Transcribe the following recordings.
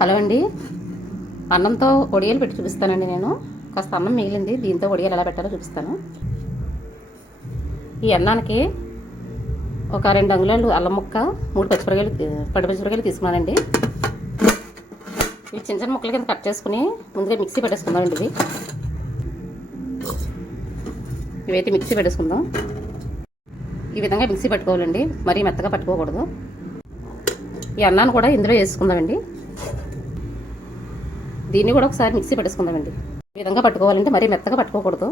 Hello అండి, అన్నంతో వడియాలు పెట్టి చూపిస్తానండి. నేను కాస్త అన్నం మిగిలింది, దీంతో వడియాలు ఎలా పెట్టాలో చూపిస్తాను. ఈ అన్నానికి ఒక 2 అంగుళాలు అల్లం ముక్క, 3 పచ్చిమిరపకాయలు తీసుకున్నానండి. ఇవి చిన్న చిన్న ముక్కల కింద కట్ చేసుకుని ముందుగా మిక్సీ పెట్టేసుకుందామండి. ఇవైతే మిక్సీ పెట్టేసుకుందాం. ఈ విధంగా మిక్సీ పట్టుకోవాలండి, మరీ మెత్తగా పట్టుకోకూడదు. ఈ అన్నాన్ని కూడా ఇందులో వేసుకుందామండి. దీన్ని కూడా ఒకసారి మిక్సీ పెట్టేసుకుందామండి. ఈ విధంగా పట్టుకోవాలంటే మరీ మెత్తగా పట్టుకోకూడదు.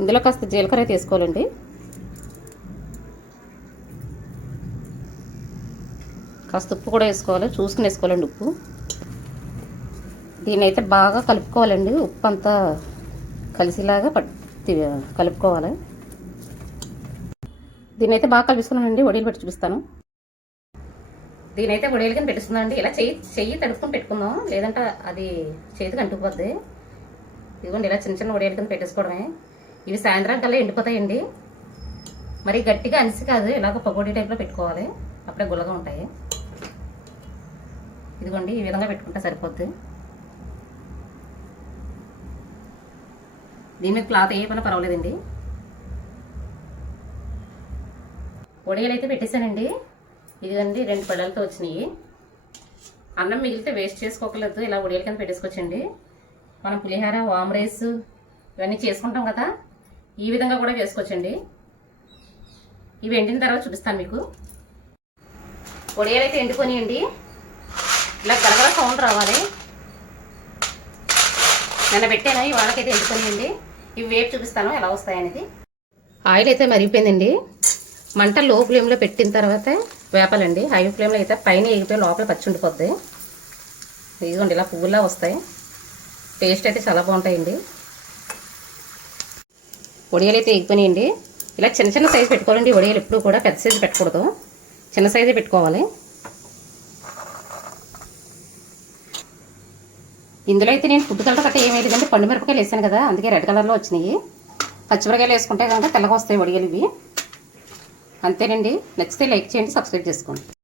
ఇందులో కాస్త జీలకర్ర అయితే వేసుకోవాలండి. కాస్త ఉప్పు కూడా వేసుకోవాలి, చూసుకుని వేసుకోవాలండి ఉప్పు. దీన్ని అయితే బాగా కలుపుకోవాలండి, ఉప్పు అంతా కలిసిలాగా కలుపుకోవాలి. దీన్ని అయితే బాగా కలిపిస్తున్నానండి. వడియాలు పెట్టి చూపిస్తాను. దీనైతే వడియాలు కింద పెట్టిస్తుందండి. ఇలా చెయ్యి తడుపుకొని పెట్టుకుందాం, లేదంటే అది చేతికి అంటుకుపోద్ది. ఇదిగోండి, ఇలా చిన్న చిన్న వడియాలు కింద పెట్టేసుకోవడమే. ఇవి సాయంత్రం కల్లా ఎండిపోతాయండి. మరి గట్టిగా అనిసి కాదు, ఇలాగ పకోడీ టైప్లో పెట్టుకోవాలి, అప్పుడే గుల్లగా ఉంటాయి. ఇదిగోండి, ఈ విధంగా పెట్టుకుంటే సరిపోద్ది. దీని మీద క్లాత్ ఏ పని పర్వాలేదండి. వడియాలు అయితే పెట్టేశానండి. ఇదిగండి, 2 పళ్ళలతో వచ్చినాయి. అన్నం మిగిలితే వేస్ట్ చేసుకోకలేదు, ఇలా వడియాల కింద పెట్టేసుకోవచ్చండి. మనం పులిహోర, వామ్ రైస్ ఇవన్నీ చేసుకుంటాం కదా, ఈ విధంగా కూడా వేసుకోవచ్చండి. ఇవి ఎండిన తర్వాత చూపిస్తాను మీకు. వడియాలు అయితే ఎండిపోనియండి, ఇలా గలగల సౌండ్ రావాలి. నిన్న పెట్టాను, ఈ వాళ్ళకైతే ఎండిపోనియండి. ఇవి వేపు చూపిస్తాను ఎలా వస్తాయనేది. ఆయిల్ అయితే మరిగిపోయిందండి. మంట లో ఫ్లేమ్లో పెట్టిన తర్వాత వేపాలండి. హై ఫ్లేమ్లో అయితే పైన ఎగిపోయి లోపల పచ్చి ఉండిపోద్ది. ఇదిగోండి, ఇలా పువ్వులా వస్తాయి. టేస్ట్ అయితే చాలా బాగుంటాయండి. వడియాలు అయితే ఎగిపోయినాయండి. ఇలా చిన్న చిన్న సైజు పెట్టుకోవాలండి. వడియాలు ఎప్పుడు కూడా పెద్ద సైజు పెట్టకూడదు, చిన్న సైజే పెట్టుకోవాలి. ఇందులో అయితే నేను ఫుడ్ కలర్ కట్ట ఏమైంది అంటే పండు మిరపకాయలు వేసాను కదా, అందుకే రెడ్ కలర్లో వచ్చినాయి. పచ్చిమిరకాయలు వేసుకుంటే కనుక తెల్లగా వస్తాయి వడియాలు ఇవి. అంతేనండి. నచ్చితే లైక్ చేయండి, సబ్స్క్రైబ్ చేసుకోండి.